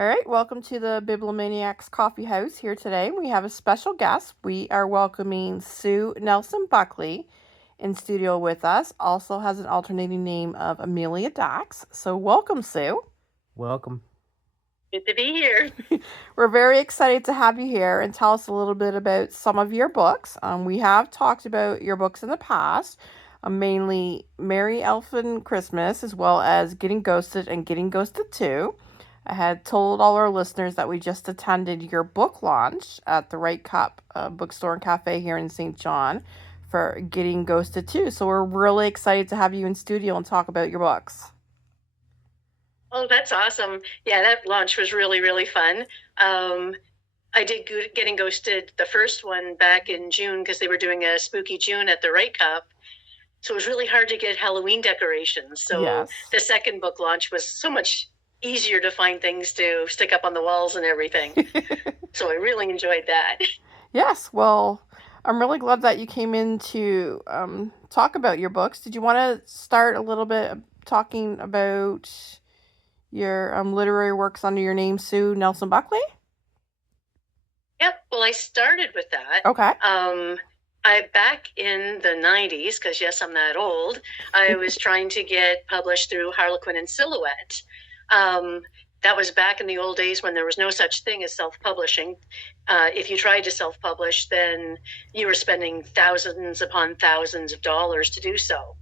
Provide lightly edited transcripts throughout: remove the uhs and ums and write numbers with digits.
All right, welcome to the Bibliomaniacs Coffee House here today. We have a special guest. We are welcoming Sue Nelson Buckley in studio with us. Also has an alternating name of Amelia Dax. So welcome, Sue. Welcome. Good to be here. We're very excited to have you here and tell us a little bit about some of your books. We have talked about your books in the past, mainly Merry Elfin Christmas, as well as Getting Ghosted and Getting Ghosted 2. I had told all our listeners that we just attended your book launch at the Right Cup bookstore and cafe here in St. John for Getting Ghosted 2. So we're really excited to have you in studio and talk about your books. Oh, that's awesome. Yeah, that launch was really, really fun. I did Getting Ghosted, the first one, back in June because they were doing a spooky June at the Right Cup. So it was really hard to get Halloween decorations. So Yes. The second book launch was so much easier to find things to stick up on the walls and everything. So I really enjoyed that. Yes, well, I'm really glad that you came in to talk about your books. Did you want to start a little bit talking about your literary works under your name, Sue Nelson Buckley? Yep. Well, I started with that. Okay. Back in the 90s, because yes, I'm that old, I was trying to get published through Harlequin and Silhouette. That was back in the old days when there was no such thing as self-publishing. If you tried to self-publish, then you were spending thousands upon thousands of dollars to do so.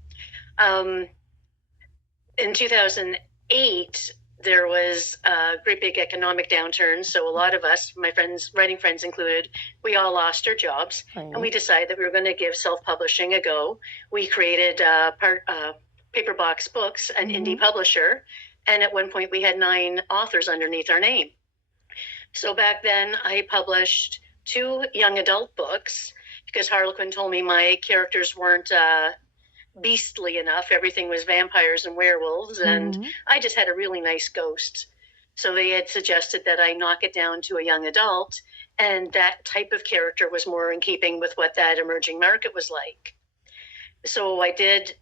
In 2008, there was a great big economic downturn. So a lot of us, my friends, writing friends included, we all lost our jobs. Right. And we decided that we were going to give self-publishing a go. We created Paperbox Books, an indie publisher. And at one point, we had 9 authors underneath our name. So back then, I published 2 young adult books because Harlequin told me my characters weren't beastly enough. Everything was vampires and werewolves, and I just had a really nice ghost. So they had suggested that I knock it down to a young adult, and that type of character was more in keeping with what that emerging market was like. So I did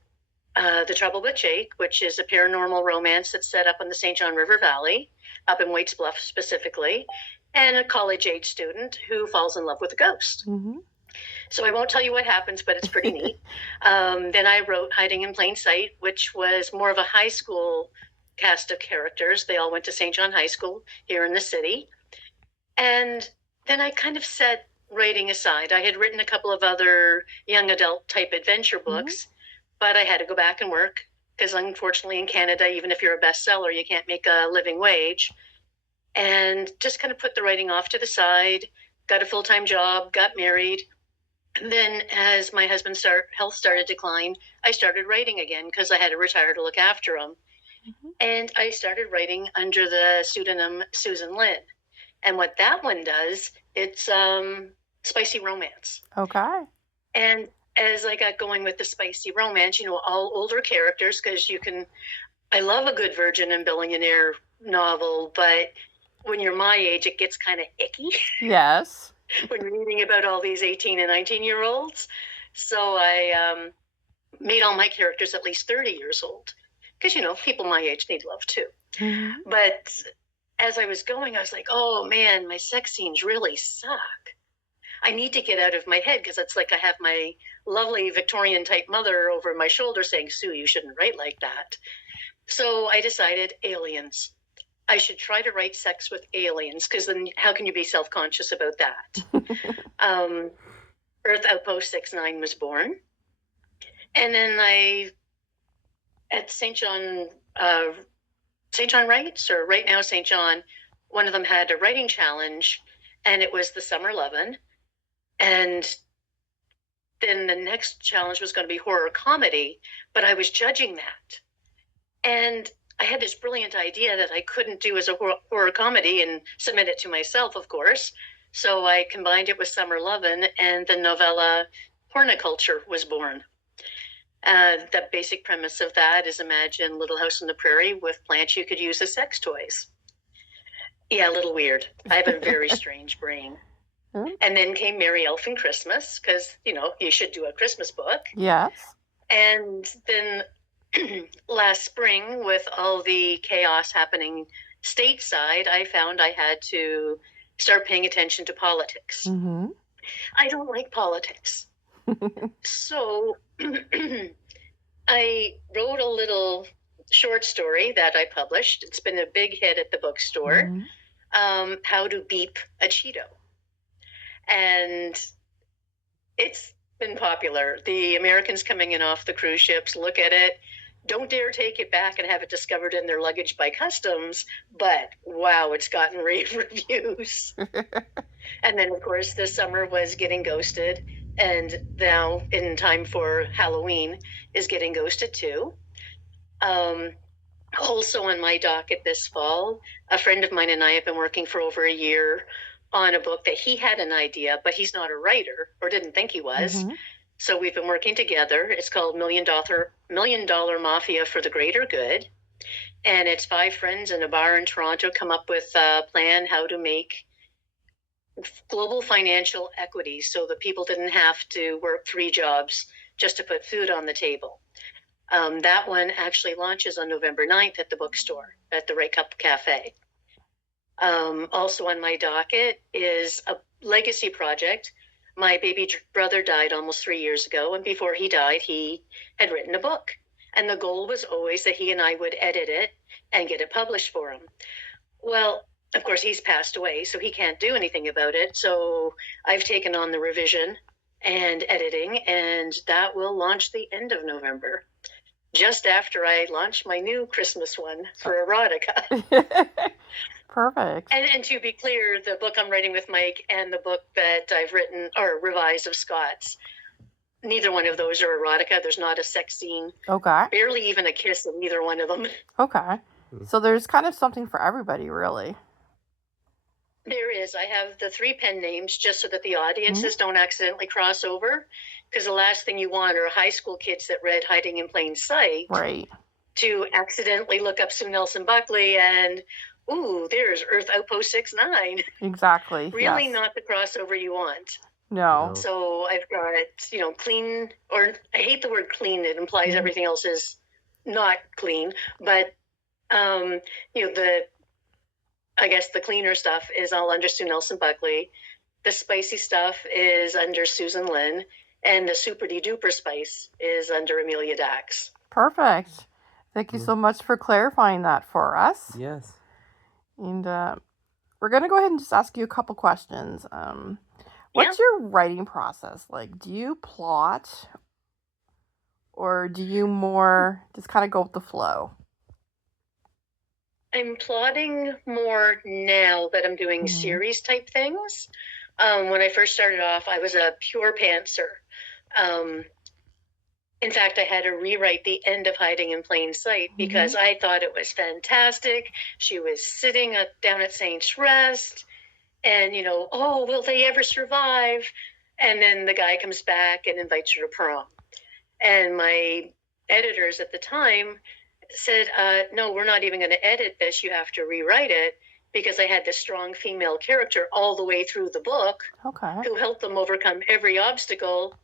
The Trouble with Jake, which is a paranormal romance that's set up in the St. John River Valley, up in Waits Bluff specifically, and a college-age student who falls in love with a ghost. So I won't tell you what happens, but it's pretty neat. Then I wrote Hiding in Plain Sight, which was more of a high school cast of characters. They all went to St. John High School here in the city. And then I kind of set writing aside. I had written a couple of other young adult type adventure books, but I had to go back and work because unfortunately in Canada, even if you're a bestseller, you can't make a living wage. And just kind of put the writing off to the side, got a full-time job, got married. And then as my husband's health started to decline, I started writing again because I had to retire to look after him. And I started writing under the pseudonym Susan Lynn. And what that one does, it's spicy romance. Okay. And as I got going with the spicy romance, all older characters, because I love a good virgin and billionaire novel, but when you're my age, it gets kind of icky. Yes. When reading about all these 18 and 19-year-olds. So I made all my characters at least 30 years old. Because, people my age need love too. But as I was going, I was like, oh man, my sex scenes really suck. I need to get out of my head because it's like I have my lovely Victorian type mother over my shoulder saying, Sue, you shouldn't write like that. So I decided aliens. I should try to write sex with aliens because then how can you be self-conscious about that? Earth Outpost 69 was born. And then at St. John Wrights, or right now St. John, one of them had a writing challenge and it was the Summer Lovin'. And then the next challenge was going to be horror comedy, but I was judging that. And I had this brilliant idea that I couldn't do as a horror comedy and submit it to myself, of course. So I combined it with Summer Lovin', and the novella Porniculture was born. The basic premise of that is imagine Little House on the Prairie with plants you could use as sex toys. Yeah, a little weird. I have a very strange brain. And then came Merry Elfin Christmas, because, you should do a Christmas book. Yes. And then last spring, with all the chaos happening stateside, I found I had to start paying attention to politics. Mm-hmm. I don't like politics. So I wrote a little short story that I published. It's been a big hit at the bookstore. How to Beep a Cheeto. And it's been popular. The Americans coming in off the cruise ships look at it, don't dare take it back and have it discovered in their luggage by customs, but wow, it's gotten rave reviews. And then, of course, this summer was Getting Ghosted, and now in time for Halloween is Getting Ghosted too. Also on my docket this fall, a friend of mine and I have been working for over a year on a book that he had an idea, but he's not a writer, or didn't think he was. Mm-hmm. So we've been working together. It's called $1 Million Mafia for the Greater Good. And it's 5 friends in a bar in Toronto come up with a plan how to make global financial equity so that people didn't have to work 3 jobs just to put food on the table. That one actually launches on November 9th at the bookstore at the Right Cup Cafe. Also on my docket is a legacy project. My baby brother died almost 3 years ago, and before he died, he had written a book. And the goal was always that he and I would edit it and get it published for him. Well, of course, he's passed away, so he can't do anything about it. So I've taken on the revision and editing, and that will launch the end of November, just after I launch my new Christmas one for erotica. Perfect. And to be clear, the book I'm writing with Mike and the book that I've written or revised of Scott's, neither one of those are erotica. There's not a sex scene. Okay. Barely even a kiss in either one of them. Okay. So there's kind of something for everybody, really. There is. I have the 3 pen names just so that the audiences don't accidentally cross over, because the last thing you want are high school kids that read Hiding in Plain Sight Right. to accidentally look up Sue Nelson Buckley and, ooh, there's Earth Outpost 69. Exactly. Really yes. not the crossover you want. No. So I've got, clean, or I hate the word clean. It implies everything else is not clean. But, the cleaner stuff is all under Sue Nelson Buckley. The spicy stuff is under Susan Lynn. And the super-de-duper spice is under Amelia Dax. Perfect. Thank you so much for clarifying that for us. Yes. And we're going to go ahead and just ask you a couple questions. What's your writing process like? Do you plot, or do you more just kind of go with the flow? I'm plotting more now that I'm doing series type things. When I first started off, I was a pure pantser. In fact, I had to rewrite the end of Hiding in Plain Sight because I thought it was fantastic. She was sitting down at Saints Rest and, will they ever survive? And then the guy comes back and invites her to prom. And my editors at the time said, no, we're not even going to edit this. You have to rewrite it, because I had this strong female character all the way through the book who helped them overcome every obstacle.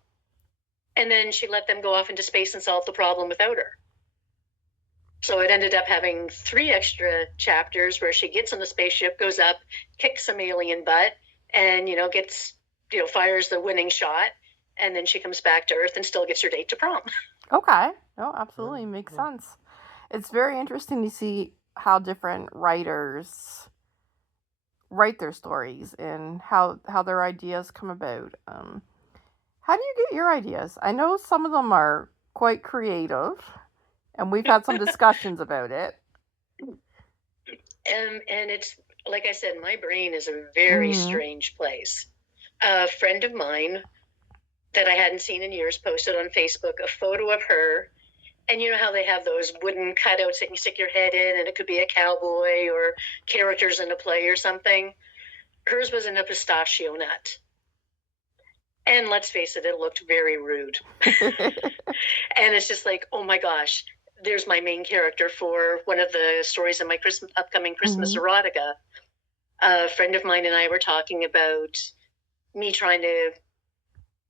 And then she let them go off into space and solve the problem without her. So it ended up having 3 extra chapters where she gets on the spaceship, goes up, kicks some alien butt, and, fires the winning shot. And then she comes back to Earth and still gets her date to prom. Okay. No, absolutely. Makes sense. It's very interesting to see how different writers write their stories and how their ideas come about. How do you get your ideas? I know some of them are quite creative, and we've had some discussions about it. And it's, like I said, my brain is a very strange place. A friend of mine that I hadn't seen in years posted on Facebook a photo of her. And you know how they have those wooden cutouts that you stick your head in, and it could be a cowboy or characters in a play or something? Hers was in a pistachio nut. And let's face it, it looked very rude. And it's just like, oh my gosh, there's my main character for one of the stories in my upcoming Christmas erotica. A friend of mine and I were talking about me trying to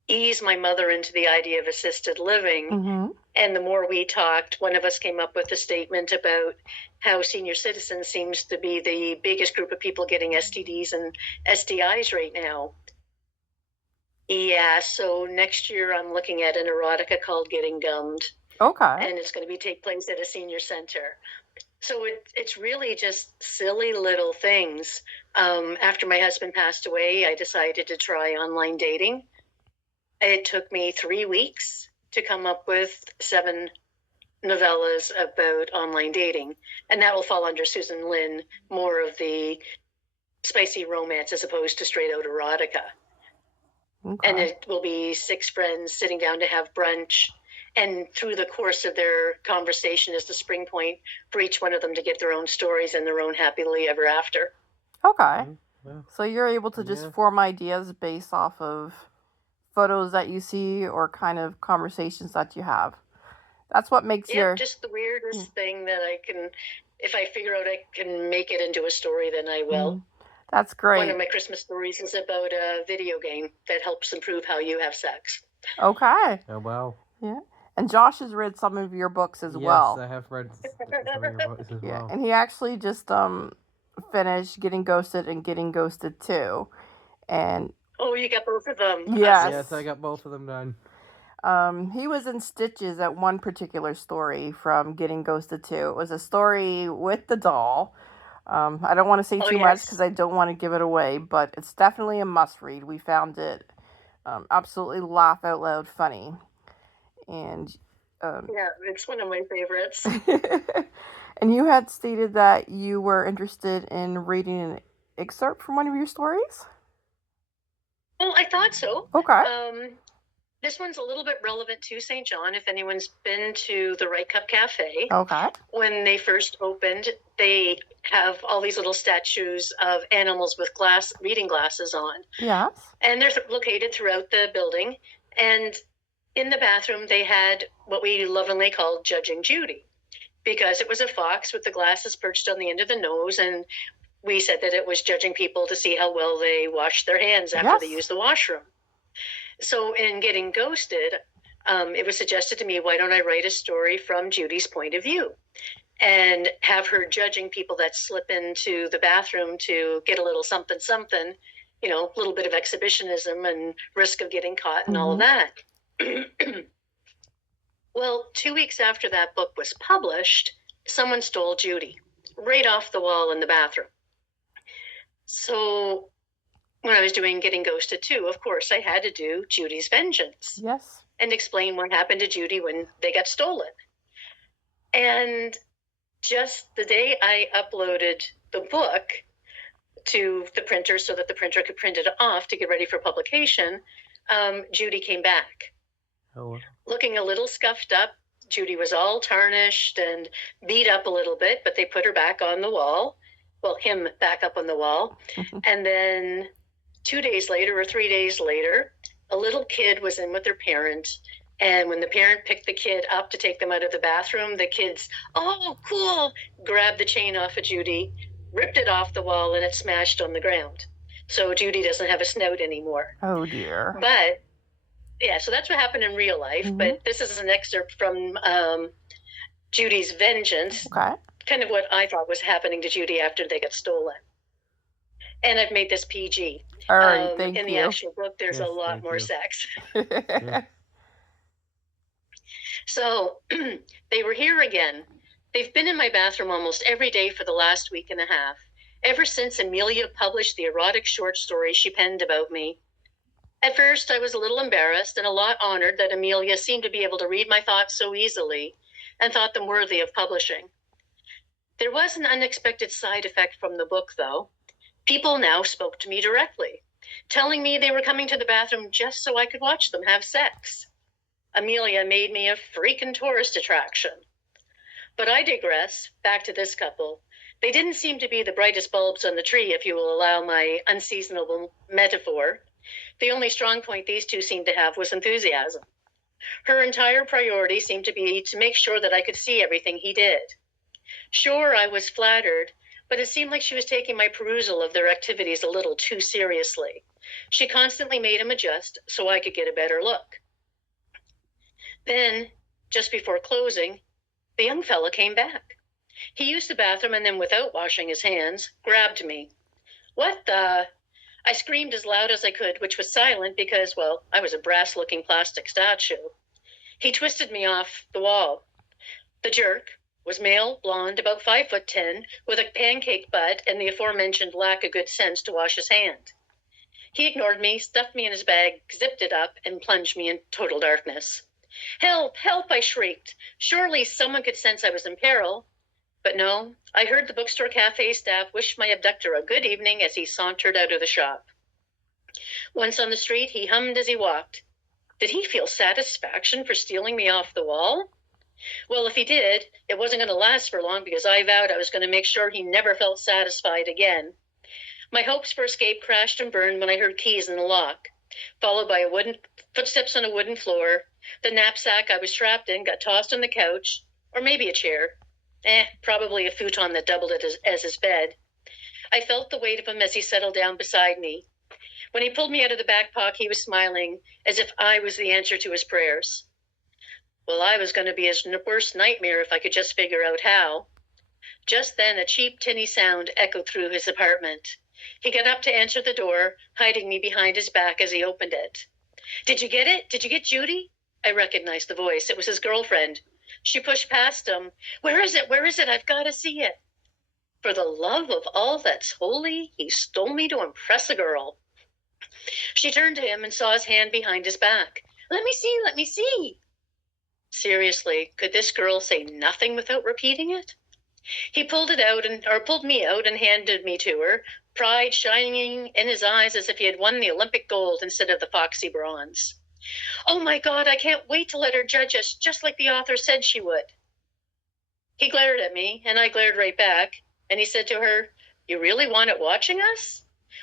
ease my mother into the idea of assisted living And the more we talked, one of us came up with a statement about how senior citizens seems to be the biggest group of people getting STDs and STIs right now. Yeah, so next year I'm looking at an erotica called Getting Gummed. Okay. And it's going to take place at a senior center. So it's really just silly little things. After my husband passed away, I decided to try online dating. It took me 3 weeks to come up with 7 novellas about online dating. And that will fall under Susan Lynn, more of the spicy romance as opposed to straight out erotica. Okay. And it will be 6 friends sitting down to have brunch. And through the course of their conversation is the spring point for each one of them to get their own stories and their own happily ever after. Okay. Well, So you're able to just Yeah. form ideas based off of photos that you see or kind of conversations that you have. That's what makes Yeah, your just the weirdest thing that I can, if I figure out I can make it into a story, then I will. That's One great. of my Christmas stories is about a video game that helps improve how you have sex. Okay. Oh, wow. And Josh has read some of your books as well. Yes, I have read some of your books as Yeah, well. and he actually just finished Getting Ghosted and Getting Ghosted 2. And Oh, you got both of them. Yes. Yes, I got both of them done. he was in stitches at one particular story from Getting Ghosted 2. It was a story with the doll. I don't want to say Oh, too much yes. because I don't want to give it away, but it's definitely a must read. We found it absolutely laugh out loud funny. And Yeah, it's one of my favorites. and you had stated that you were interested in reading an excerpt from one of your stories? Well, I thought so. Okay. This one's a little bit relevant to St. John. If anyone's been to the Right Cup Cafe, Okay. when they first opened, they have all these little statues of animals with reading glasses on. Yes. And they're located throughout the building. And in the bathroom, they had what we lovingly called Judging Judy, because it was a fox with the glasses perched on the end of the nose. And we said that it was judging people to see how well they washed their hands after they Yes. used the washroom. So in Getting Ghosted, it was suggested to me, why don't I write a story from Judy's point of view and have her judging people that slip into the bathroom to get a little something, something, a little bit of exhibitionism and risk of getting caught and all of that. Well, 2 weeks after that book was published, someone stole Judy right off the wall in the bathroom. So when I was doing Getting Ghosted 2, of course, I had to do Judy's Vengeance Yes. and explain what happened to Judy when they got stolen. And just the day I uploaded the book to the printer so that the printer could print it off to get ready for publication, Judy came back. Oh, Looking a little scuffed up. Judy was all tarnished and beat up a little bit, but they put her back on the wall. Well, him back up on the wall. And then 2 days later or 3 days later, a little kid was in with their parent. And when the parent picked the kid up to take them out of the bathroom, the kids, oh, cool, grabbed the chain off of Judy, ripped it off the wall, and it smashed on the ground. So Judy doesn't have a snout anymore. Oh dear. But yeah, so that's what happened in real life. Mhm. But this is an excerpt from Judy's Vengeance, Okay. kind of what I thought was happening to Judy after they got stolen. And I've made this PG. All right. Thank in the you. actual book, there's a Yes, lot thank more you. sex. Yeah. So they were here again. They've been in my bathroom almost every day for the last week and a half, ever since Amelia published the erotic short story she penned about me. At first, I was a little embarrassed and a lot honored that Amelia seemed to be able to read my thoughts so easily and thought them worthy of publishing. There was an unexpected side effect from the book, though. People now spoke to me directly, telling me they were coming to the bathroom just so I could watch them have sex. Amelia made me a freaking tourist attraction. But I digress. Back to this couple. They didn't seem to be the brightest bulbs on the tree, if you will allow my unseasonable metaphor. The only strong point these two seemed to have was enthusiasm. Her entire priority seemed to be to make sure that I could see everything he did. Sure, I was flattered, but it seemed like she was taking my perusal of their activities a little too seriously. She constantly made him adjust so I could get a better look. Then just before closing, the young fella came back. He used the bathroom and then, without washing his hands, grabbed me. What the? I screamed as loud as I could, which was silent because, well, I was a brass-looking plastic statue. He twisted me off the wall. The jerk was male, blonde, about 5'10", with a pancake butt and the aforementioned lack of good sense to wash his hand. He ignored me, stuffed me in his bag, zipped it up, and plunged me in total darkness. Help! Help! I shrieked. Surely someone could sense I was in peril. But no, I heard the bookstore cafe staff wish my abductor a good evening as he sauntered out of the shop. Once on the street, he hummed as he walked. Did he feel satisfaction for stealing me off the wall? Well, if he did, it wasn't going to last for long because I vowed I was going to make sure he never felt satisfied again. My hopes for escape crashed and burned when I heard keys in the lock, followed by footsteps on a wooden floor. The knapsack I was trapped in got tossed on the couch, or maybe a chair. Probably a futon that doubled it as his bed. I felt the weight of him as he settled down beside me. When he pulled me out of the back pocket, he was smiling, as if I was the answer to his prayers. Well, I was going to be his worst nightmare if I could just figure out how. Just then, a cheap, tinny sound echoed through his apartment. He got up to answer the door, hiding me behind his back as he opened it. Did you get it? Did you get Judy? I recognized the voice. It was his girlfriend. She pushed past him. Where is it? Where is it? I've got to see it. For the love of all that's holy, he stole me to impress a girl. She turned to him and saw his hand behind his back. Let me see, let me see. Seriously, could this girl say nothing without repeating it? He pulled me out and handed me to her, pride shining in his eyes as if he had won the Olympic gold instead of the foxy bronze. Oh my God, I can't wait to let her judge us just like the author said she would. He glared at me, and I glared right back, and he said to her, You really want it watching us?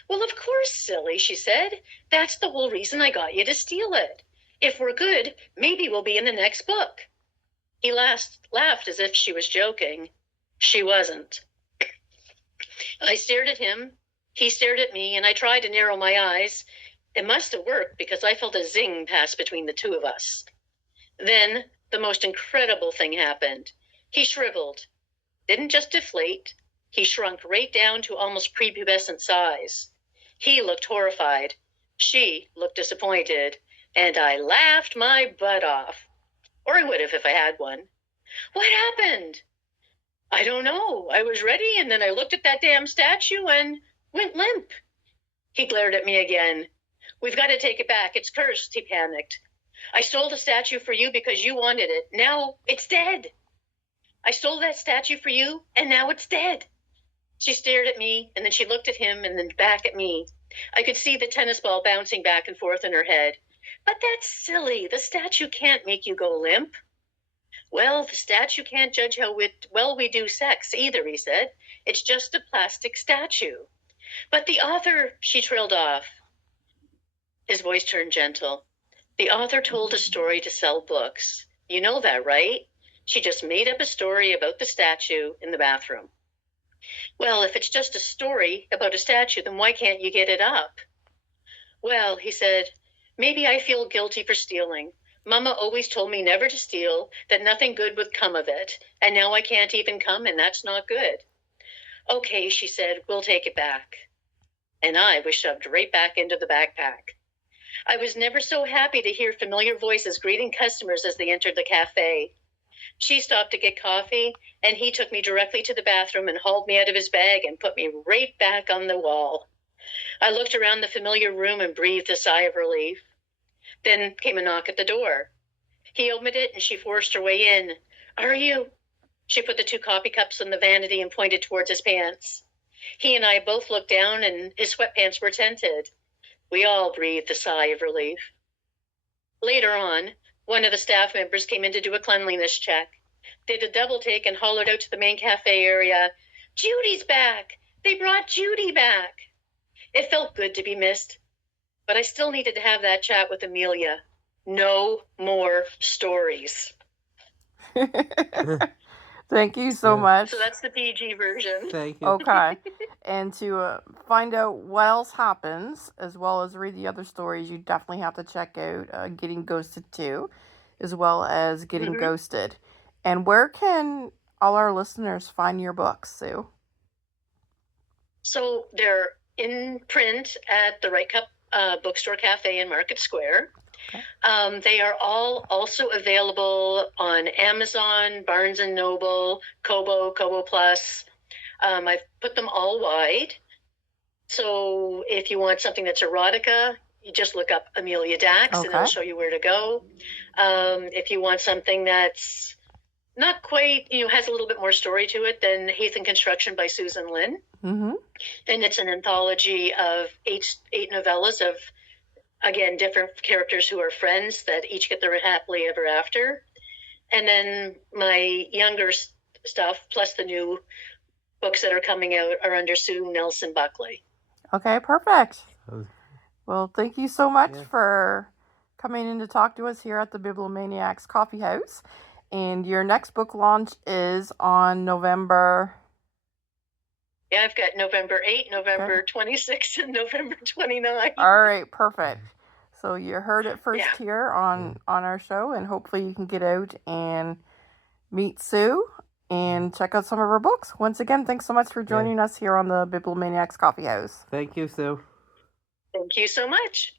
Well, of course, silly, she said. That's the whole reason I got you to steal it. If we're good, maybe we'll be in the next book. He laughed as if she was joking. She wasn't. I stared at him. He stared at me, and I tried to narrow my eyes. It must have worked because I felt a zing pass between the two of us. Then the most incredible thing happened. He shriveled. Didn't just deflate. He shrunk right down to almost prepubescent size. He looked horrified. She looked disappointed. And I laughed my butt off. Or I would have if I had one. What happened? I don't know. I was ready, and then I looked at that damn statue and went limp. He glared at me again. We've got to take it back. It's cursed, he panicked. I stole the statue for you because you wanted it. Now it's dead. I stole that statue for you, and now it's dead. She stared at me, and then she looked at him, and then back at me. I could see the tennis ball bouncing back and forth in her head. But that's silly. The statue can't make you go limp. Well, the statue can't judge how well we do sex either, he said. It's just a plastic statue. But the author, she trailed off. His voice turned gentle. The author told a story to sell books. You know that, right? She just made up a story about the statue in the bathroom. Well, if it's just a story about a statue, then why can't you get it up? Well, he said, maybe I feel guilty for stealing. Mama always told me never to steal, that nothing good would come of it, and now I can't even come, and that's not good. Okay, she said, we'll take it back. And I was shoved right back into the backpack. I was never so happy to hear familiar voices greeting customers as they entered the cafe. She stopped to get coffee, and he took me directly to the bathroom and hauled me out of his bag and put me right back on the wall. I looked around the familiar room and breathed a sigh of relief. Then came a knock at the door. He opened it, and she forced her way in. Are you? She put the 2 coffee cups on the vanity and pointed towards his pants. He and I both looked down, and his sweatpants were tinted. We all breathed a sigh of relief. Later on, one of the staff members came in to do a cleanliness check. Did a double take and hollered out to the main cafe area, Judy's back! They brought Judy back! It felt good to be missed, but I still needed to have that chat with Amelia. No more stories. Thank you so Yeah. much. So that's the PG version. Thank you. Okay. And to find out what else happens, as well as read the other stories, you definitely have to check out Getting Ghosted 2. as well as Getting Mhm. Ghosted. And where can all our listeners find your books, Sue? So they're in print at the Right Cup Bookstore Cafe in Market Square. Okay. They are all also available on Amazon, Barnes and Noble, Kobo, Kobo Plus. I've put them all wide. So if you want something that's erotica, you just look up Amelia Dax and it'll Okay. show you where to go. If you want something that's not quite, has a little bit more story to it, then Heath and Construction by Susan Lynn. Mm-hmm. And it's an anthology of eight novellas of, again, different characters who are friends that each get their happily ever after. And then my younger stuff, plus the new books that are coming out, are under Sue Nelson Buckley. Okay, perfect. That was- Well, thank you so much Yeah. for coming in to talk to us here at the Bibliomaniacs Coffee House. And your next book launch is on November. Yeah, I've got November 8, November 26, and November 29. All right, perfect. So you heard it first Yeah. here on our show, and hopefully you can get out and meet Sue and check out some of her books. Once again, thanks so much for joining us here on the Bibliomaniacs Coffee House. Thank you, Sue. Thank you so much.